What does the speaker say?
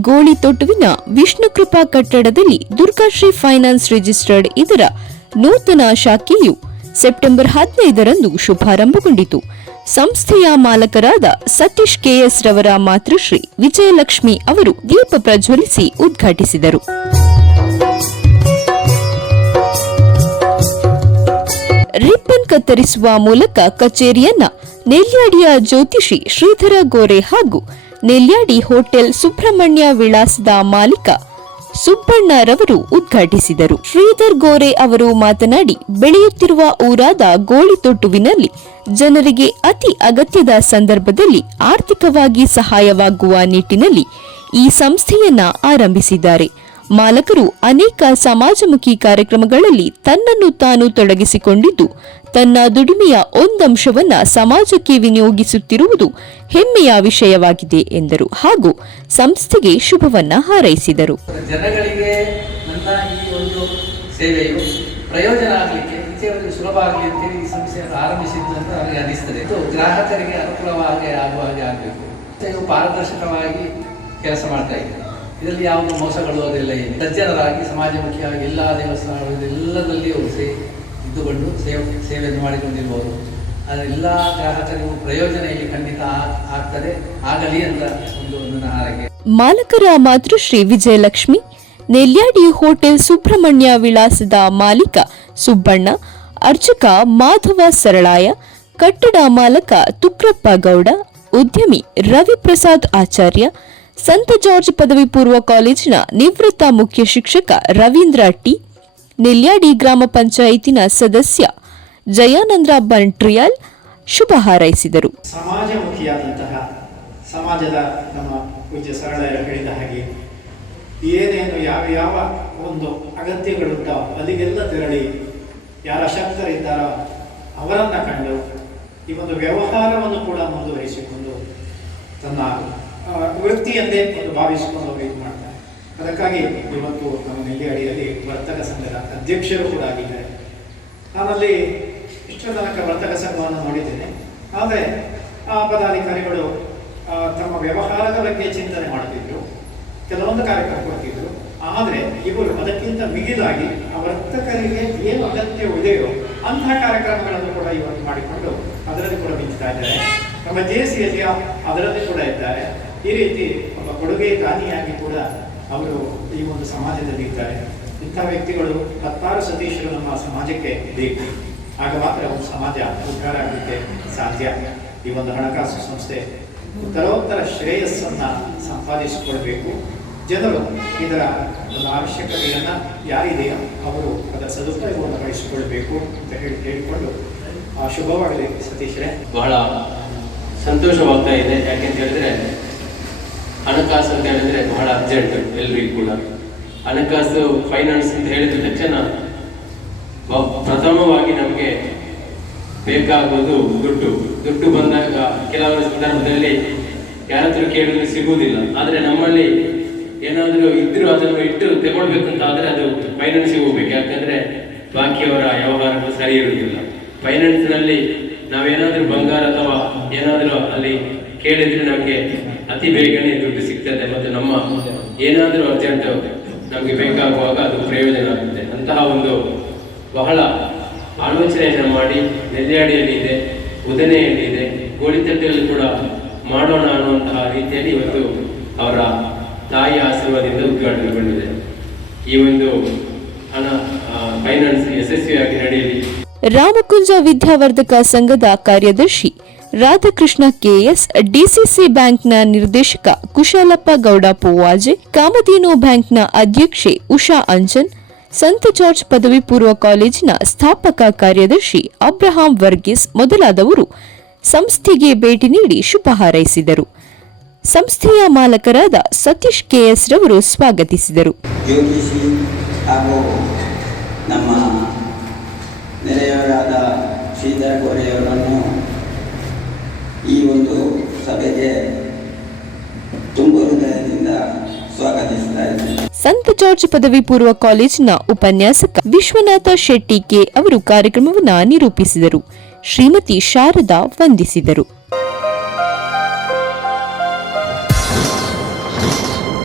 ಗೋಳಿತೊಟ್ಟುವಿನ ವಿಷ್ಣುಕೃಪಾ ಕಟ್ಟಡದಲ್ಲಿ Durgashree finance registered ಇದರ ನೂತನ ಶಾಖೆಯು ಸೆಪ್ಟೆಂಬರ್ ಹದಿನೈದರಂದು ಶುಭಾರಂಭಗೊಂಡಿತು. ಸಂಸ್ಥೆಯ ಮಾಲಕರಾದ ಸತೀಶ್ ಕೆಎಸ್ ರವರ ಮಾತೃಶ್ರೀ ವಿಜಯಲಕ್ಷ್ಮಿ ಅವರು ದೀಪ ಪ್ರಜ್ವಲಿಸಿ ಉದ್ಘಾಟಿಸಿದರು. ರಿಪ್ಪನ್ ಕತ್ತರಿಸುವ ಮೂಲಕ ಕಚೇರಿಯನ್ನ ನೆಲ್ಯಾಡಿಯ ಜ್ಯೋತಿಷಿ ಶ್ರೀಧರ ಗೋರೆ ಹಾಗೂ ನೆಲ್ಯಾಡಿ ಹೋಟೆಲ್ ಸುಬ್ರಹ್ಮಣ್ಯ ವಿಳಾಸದ ಮಾಲೀಕ ಸುಬ್ಬಣ್ಣರವರು ಉದ್ಘಾಟಿಸಿದರು. ಶ್ರೀಧರ್ ಗೋರೆ ಅವರು ಮಾತನಾಡಿ, ಬೆಳೆಯುತ್ತಿರುವ ಊರಾದ ಗೋಳಿತೊಟ್ಟುವಿನಲ್ಲಿ ಜನರಿಗೆ ಅತಿ ಅಗತ್ಯದ ಸಂದರ್ಭದಲ್ಲಿ ಆರ್ಥಿಕವಾಗಿ ಸಹಾಯವಾಗುವ ನಿಟ್ಟಿನಲ್ಲಿ ಈ ಸಂಸ್ಥೆಯನ್ನ ಆರಂಭಿಸಿದ್ದಾರೆ. ಮಾಲಕರು ಅನೇಕ ಸಮಾಜಮುಖಿ ಕಾರ್ಯಕ್ರಮಗಳಲ್ಲಿ ತನ್ನನ್ನು ತಾನು ತೊಡಗಿಸಿಕೊಂಡಿದ್ದು, ತನ್ನ ದುಡಿಮೆಯ ಒಂದಂಶವನ್ನ ಸಮಾಜಕ್ಕೆ ವಿನಿಯೋಗಿಸುತ್ತಿರುವುದು ಹೆಮ್ಮೆಯ ವಿಷಯವಾಗಿದೆ ಎಂದರು ಹಾಗೂ ಸಂಸ್ಥೆಗೆ ಶುಭವನ್ನ ಹಾರೈಸಿದರು. ಜನಗಳಿಗೆ ಈ ಒಂದು ಸೇವೆಯು ಪ್ರಯೋಜನ ಆಗಲಿಕ್ಕೆ ಹೆಚ್ಚಿನ ಸುಲಭ ಆಗಲಿ ಅಂತೇಳಿ ಈ ಸಂಸ್ಥೆಯನ್ನು ಆರಂಭಿಸಿದ್ದು ಅಂತ ನನಗೆ ಅನಿಸ್ತದೆ ಇದು ಗ್ರಾಹಕರಿಗೆ ಅನುಕೂಲವಾಗಿ ಆಗುವ ಹಾಗೆ ಆಗಬೇಕು. ಪಾರದರ್ಶಕವಾಗಿ ಕೆಲಸ ಮಾಡ್ತಾ ಇದೆ ಇದರಲ್ಲಿ ಯಾವ ಮೋಸಗಳು ಅದೆಲ್ಲ ಇದೆ ಸಜ್ಜನರಾಗಿ ಸಮಾಜಮುಖಿಯಾಗಿ ಎಲ್ಲ ದೇವಸ್ಥಾನಗಳು ಎಲ್ಲದಲ್ಲಿಯೂ ಸೇ, ಇದ್ದುಕೊಂಡು ಸೇವೆ, ಸೇವೆಯನ್ನು ಮಾಡಿಕೊಂಡಿರ್ಬೋದು. ಆದರೆ ಎಲ್ಲ ಗ್ರಾಹಕರಿಗೂ ಪ್ರಯೋಜನ ಇಲ್ಲಿ ಖಂಡಿತ ಆಗ್ತದೆ, ಆಗಲಿ ಅಂತ ಒಂದು ನನ್ನ ಹಾರೈಕೆ ಮಾಲಕರ ಮಾತೃಶ್ರೀ ವಿಜಯಲಕ್ಷ್ಮಿ, ನೆಲ್ಯಾಡಿ ಹೋಟೆಲ್ ಸುಬ್ರಹ್ಮಣ್ಯ ವಿಳಾಸದ ಮಾಲೀಕ ಸುಬ್ಬಣ್ಣ, ಅರ್ಚಕ ಮಾಧವ ಸರಳಾಯ, ಕಟ್ಟಡ ಮಾಲಕ ತುಕ್ರಪ್ಪ ಗೌಡ, ಉದ್ಯಮಿ ರವಿಪ್ರಸಾದ್ ಆಚಾರ್ಯ ಸಂತ ಜಾರ್ಜ್ ಪದವಿ ಪೂರ್ವ ಕಾಲೇಜಿನ ನಿವೃತ್ತ ಮುಖ್ಯ ಶಿಕ್ಷಕ ರವೀಂದ್ರ ಟಿ, ನೆಲ್ಯಾಡಿ ಗ್ರಾಮ ಪಂಚಾಯಿತಿನ ಸದಸ್ಯ ಜಯಾನಂದ್ರ ಬಂಟ್ರಿಯಾಲ್ ಶುಭ ಹಾರೈಸಿದರು. ಸಮಾಜಮುಖಿಯಾದಂತಹ ಸಮಾಜದ ನಮ್ಮ ಪೂಜ್ಯ ಸರಳ ಹೇಳಿದ ಹಾಗೆ ಏನೇನು ಯಾವ ಯಾವ ಒಂದು ಅಗತ್ಯಗಳುಂಟಾವ ಅಲ್ಲಿಗೆಲ್ಲ ತೆರಳಿ ಯಾರ ಶಕ್ತರಿದ್ದಾರೋ ಅವರನ್ನು ಕಂಡು ಈ ಒಂದು ವ್ಯವಹಾರವನ್ನು ಕೂಡ ಮುಂದುವರಿಸಿಕೊಂಡು ವೃತ್ತಿಯನ್ನೇ ಒಂದು ಭಾವಿಸಿಕೊಂಡು ಅವರು ಇದು ಮಾಡ್ತಾರೆ. ಅದಕ್ಕಾಗಿ ಇವತ್ತು ನಮ್ಮ ನೆಲ್ಲಿಯಡಿಯಲ್ಲಿ ವರ್ತಕ ಸಂಘದ ಅಧ್ಯಕ್ಷರು ಕೂಡ ಆಗಿದ್ದಾರೆ. ನಾನಲ್ಲಿ ಇಷ್ಟು ತನಕ ವರ್ತಕ ಸಂಘವನ್ನು ನೋಡಿದ್ದೇನೆ. ಆದರೆ ಆ ಪದಾಧಿಕಾರಿಗಳು ತಮ್ಮ ವ್ಯವಹಾರದ ಬಗ್ಗೆ ಚಿಂತನೆ ಮಾಡುತ್ತಿದ್ದರು ಕೆಲವೊಂದು ಕಾರ್ಯಕ್ರಮ ಕೊಡ್ತಿದ್ರು. ಆದರೆ ಇವರು ಅದಕ್ಕಿಂತ ಮಿಗಿಲಾಗಿ ಆ ವರ್ತಕರಿಗೆ ಏನು ಅಗತ್ಯ ಇದೆಯೋ ಅಂತಹ ಕಾರ್ಯಕ್ರಮಗಳನ್ನು ಕೂಡ ಇವತ್ತು ಮಾಡಿಕೊಂಡು ಅದರಲ್ಲಿ ಕೂಡ ಮಿಂಚ್ತಾ ಇದ್ದಾರೆ. ನಮ್ಮ ಜೆ ಸಿಯಲ್ಲಿ ಅದರಲ್ಲಿ ಕೂಡ ಇದ್ದಾರೆ. ಈ ರೀತಿ ಒಬ್ಬ ಕೊಡುಗೆ ದಾನಿಯಾಗಿ ಕೂಡ ಅವರು ಈ ಒಂದು ಸಮಾಜದಲ್ಲಿ ಇದ್ದಾರೆ. ಇಂಥ ವ್ಯಕ್ತಿಗಳು ಹತ್ತಾರು ಸತೀಶರು ನಮ್ಮ ಸಮಾಜಕ್ಕೆ ಬೇಕು. ಆಗ ಮಾತ್ರ ಒಂದು ಸಮಾಜ ಉದ್ಧಾರ ಆಗಲಿಕ್ಕೆ ಸಾಧ್ಯ. ಈ ಒಂದು ಹಣಕಾಸು ಸಂಸ್ಥೆ ಉತ್ತರೋತ್ತರ ಶ್ರೇಯಸ್ಸನ್ನ ಸಂಪಾದಿಸಿಕೊಳ್ಬೇಕು. ಜನರು ಇದರ ಒಂದು ಅವಶ್ಯಕತೆಯನ್ನು ಯಾರಿದೆಯೋ ಅವರು ಅದರ ಸದುಪಯೋಗವನ್ನು ಪಡಿಸಿಕೊಳ್ಬೇಕು ಅಂತ ಹೇಳಿ ಕೇಳಿಕೊಂಡು ಶುಭವಾಗಲಿ ಸತೀಶ್ರೆ. ಬಹಳ ಸಂತೋಷವಾಗ್ತಾ ಇದೆ. ಯಾಕೆಂತ ಹೇಳಿದ್ರೆ ಹಣಕಾಸು ಅಂತ ಹೇಳಿದ್ರೆ ಬಹಳ ಅರ್ಜೆಂಟ್ ಎಲ್ರಿಗೂ ಕೂಡ. ಹಣಕಾಸು ಫೈನಾನ್ಸ್ ಅಂತ ಹೇಳಿದ ತಕ್ಷಣ ಪ್ರಥಮವಾಗಿ ನಮಗೆ ಬೇಕಾಗುವುದು ದುಡ್ಡು. ದುಡ್ಡು ಬಂದಾಗ ಕೆಲವರ ಸಂದರ್ಭದಲ್ಲಿ ಯಾರಾದರೂ ಕೇಳಿದ್ರೆ ಸಿಗುವುದಿಲ್ಲ. ಆದರೆ ನಮ್ಮಲ್ಲಿ ಏನಾದರೂ ಇದ್ರೂ ಅದನ್ನು ಇಟ್ಟು ತಗೊಳ್ಬೇಕು ಅಂತ ಆದರೆ ಅದು ಫೈನಾನ್ಸಿಗೆ ಹೋಗ್ಬೇಕು. ಯಾಕಂದ್ರೆ ಬಾಕಿಯವರ ವ್ಯವಹಾರಗಳು ಸರಿ ಇರುವುದಿಲ್ಲ. ಫೈನಾನ್ಸ್ನಲ್ಲಿ ನಾವೇನಾದರೂ ಬಂಗಾರ ಅಥವಾ ಏನಾದರೂ ಅಲ್ಲಿ ಕೇಳಿದ್ರೆ ನಮಗೆ ಅತಿ ಬೇಗನೆ ದುಡ್ಡು ಸಿಗ್ತದೆ ಮತ್ತು ನಮ್ಮ ಏನಾದರೂ ಅರ್ಜೆಂಟ್ ನಮಗೆ ಬೇಕಾಗುವಾಗ ಅದು ಪ್ರಯೋಜನ ಆಗುತ್ತೆ. ಅಂತಹ ಒಂದು ಬಹಳ ಆಲೋಚನೆಯನ್ನು ಮಾಡಿ ನೆಲ್ಯಾಡಿಯಲ್ಲಿ ಇದೆ ಉದನೆಯಲ್ಲಿ ಇದೆ ಗೋಳಿತಟ್ಟೆಯಲ್ಲಿ ಕೂಡ ಮಾಡೋಣ ಅನ್ನುವಂತಹ ರೀತಿಯಲ್ಲಿ ಇವತ್ತು ಅವರ ತಾಯಿಯ ಆಶೀರ್ವಾದದಿಂದ ಉದ್ಘಾಟನೆಗೊಂಡಿದೆ. ಈ ಒಂದು ಹಣ ಫೈನಾನ್ಸ್ ಯಶಸ್ವಿಯಾಗಿ ನಡೆಯಲಿ. ರಾಮಕುಂಜ ವಿದ್ಯಾವರ್ಧಕ ಸಂಘದ ಕಾರ್ಯದರ್ಶಿ ರಾಧಾಕೃಷ್ಣ ಕೆಎಸ್, ಡಿಸಿಸಿ ಬ್ಯಾಂಕ್ನ ನಿರ್ದೇಶಕ ಕುಶಾಲಪ್ಪ ಗೌಡ ಪೂವಾಜೆ, ಕಾಮಧೇನು ಬ್ಯಾಂಕ್ನ ಅಧ್ಯಕ್ಷೆ ಉಷಾ ಅಂಜನ್, ಸಂತ ಜಾರ್ಜ್ ಪದವಿ ಪೂರ್ವ ಕಾಲೇಜಿನ ಸ್ಥಾಪಕ ಕಾರ್ಯದರ್ಶಿ ಅಬ್ರಹಾಂ ವರ್ಗೀಸ್ ಮೊದಲಾದವರು ಸಂಸ್ಥೆಗೆ ಭೇಟಿ ನೀಡಿ ಶುಭ ಹಾರೈಸಿದರು. ಸಂಸ್ಥೆಯ ಮಾಲಕರಾದ ಸತೀಶ್ ಕೆಎಸ್ ರವರು ಸ್ವಾಗತಿಸಿದರು. ನಮ್ಮ ನೆರೆಯವರಾದ ಶ್ರೀಧರ ಒಂದು ಸಭೆಗೆ ತುಂಬ ಹೃದಯದಿಂದ ಸಂತ ಜಾರ್ಜ್ ಪದವಿ ಪೂರ್ವ ಕಾಲೇಜಿನ ಉಪನ್ಯಾಸಕ ವಿಶ್ವನಾಥ ಶೆಟ್ಟಿ ಕೆ ಅವರು ಕಾರ್ಯಕ್ರಮವನ್ನು ನಿರೂಪಿಸಿದರು. ಶ್ರೀಮತಿ ಶಾರದಾ ವಂದಿಸಿದರು.